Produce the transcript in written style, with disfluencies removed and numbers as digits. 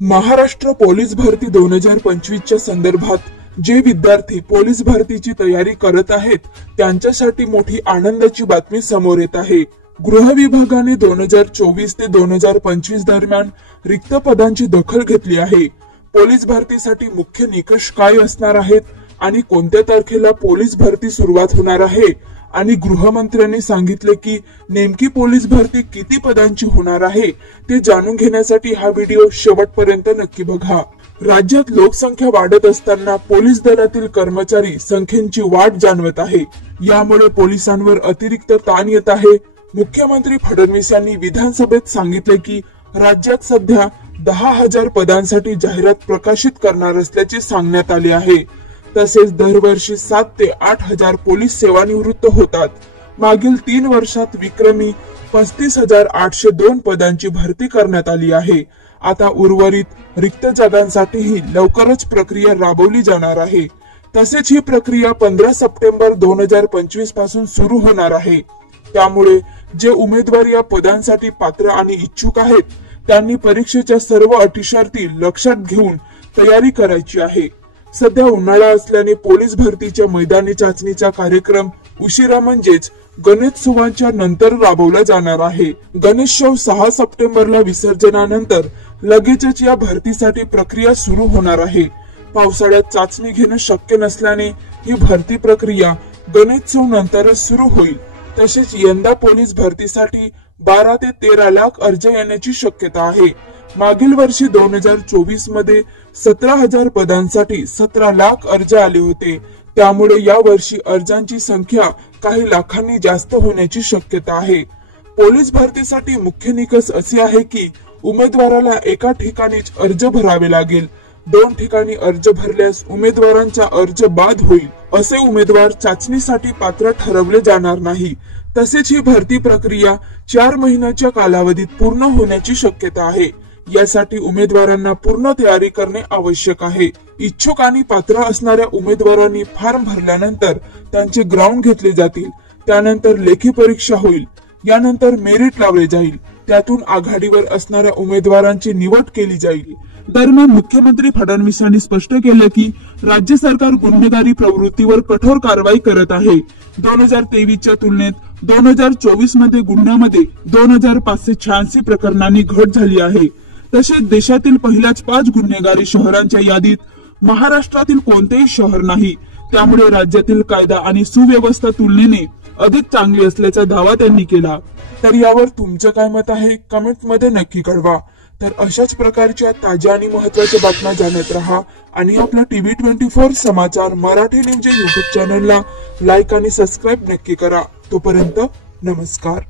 Maharashtra police भरती 2025च्या संदर्भात जे विद्यार्थी पोलीस भरतीची तयारी करत आहेत त्यांच्यासाठी मोठी आनंदाची बातमी समोर येत आहे। गृह विभागाने 2024 ते 2025 दरम्यान रिक्त पदांची दखल घेतली आहे। पोलीस भरतीसाठी मुख्य निकष काय असणार आहेत आणि कोणत्या तारखेला पोलीस भरती सुरुवात होणार आहे आणि गृहमंत्र्यांनी सांगितले की नेमकी पोलीस भरती किती पदांची होणार आहे ते जाणून घेण्यासाठी हा व्हिडिओ शेवटपर्यंत नक्की बघा। राज्यात लोकसंख्या वाढत असताना पोलीस दलातील कर्मचारी संख्येची वाढ जाणवत आहे। यामुळे पोलिसांवर अतिरिक्त ताण येत आहे। मुख्यमंत्री फडणवीस यांनी विधानसभेत सांगितले की राज्यात सध्या 10,000 पदांसाठी जाहिरात प्रकाशित करणार असल्याचे सांगण्यात आले आहे। तसेच दरवर्षी 7 ते 8,000 पोलीस सेवानिवृत्त होतात। मागील 3 वर्षात विक्रमी 35,802 पदांची भरती करण्यात आली आहे। आता उर्वरित रिक्त जागांसाठीही लवकरच प्रक्रिया राबवली जाणार आहे। तसेच ही प्रक्रिया 15 सप्टेंबर 2025 पासून सुरू होणार आहे। त्यामुळे जे उमेदवार या पदांसाठी पात्र आणि इच्छुक आहेत त्यांनी परीक्षेच्या सर्व अटी शर्ती लक्षात घेऊन तयारी करायची आहे। सध्या उन्हाळा असल्याने पोलीस भरतीच्या मैदानी चाचणीचा कार्यक्रम उशिरा म्हणजेच गणेशोत्सवाच्या नंतर राबवला जाणार आहे। गणेशोत्सव 6 सप्टेंबरला विसर्जनानंतर लगेचच या भरतीसाठी प्रक्रिया सुरू होणार आहे। पावसाळ्यात चाचणी घेणं शक्य नसल्याने ही भरती प्रक्रिया गणेशोत्सव नंतरच सुरू होईल। तसेच यंदा पोलीस भरतीसाठी 12 ते 13 लाख अर्ज येण्याची शक्यता आहे। मागील वर्षी 2024 मध्ये 17,000 पदांसाठी 17 लाख अर्ज आले होते। त्यामुळे या वर्षी अर्जांची संख्या काही लाखांनी जास्त होण्याची शक्यता आहे। पोलीस भरतीसाठी मुख्य निकष असे आहे की उमेदवाराला एका ठिकाणीच अर्ज भरावे लागेल। 2 ठिकाणी अर्ज भरल्यास उमेदवारांचा अर्ज बाद होईल। असे उमेदवार चाचणीसाठी पात्र ठरवले जाणार नाही। तसेच ही भरती प्रक्रिया 4 महिन्याच्या कालावधीत पूर्ण होण्याची शक्यता आहे। यासाठी उमेदवारांना पूर्ण तयारी करणे आवश्यक आहे। इच्छुक आणि पात्र असणाऱ्या उमेदवारांनी फॉर्म भरल्यानंतर त्यांचे ग्राउंड घेतले जातील। त्यानंतर लेखी परीक्षा होईल। यानंतर मेरिट लावले जाईल। त्यातून आघाडीवर असणाऱ्या उमेदवारांची निवड केली जाईल। दरम्यान मुख्यमंत्री फडणवीस यांनी स्पष्ट केले की राज्य सरकार गुन्हेगारी प्रवृत्तीवर कठोर कारवाई करत आहे। 2023च्या तुलनेत 2024 मध्ये गुन्ह्यामध्ये 2,586 प्रकरणांनी घट झाली आहे। तसेच देशातील पहिल्याच 5 गुन्हेगारी शहरांच्या यादीत महाराष्ट्रातील कोणतेही शहर नाही। त्यामुळे राज्यातील कायदा आणि सुव्यवस्था तुलनेने अधिक चांगली असल्याचा दावा त्यांनी केला। तर यावर तुमचं काय मत आहे कमेंट मध्ये नक्की कळवा। तर अशाच प्रकारच्या ताज्या आणि महत्त्वाच्या बातम्या जाणत रहा आणि आपल्या TV24 समाचार मराठी न्यूज या YouTube चॅनलला लाईक आणि सबस्क्राईब नक्की करा। तोपर्यंत नमस्कार।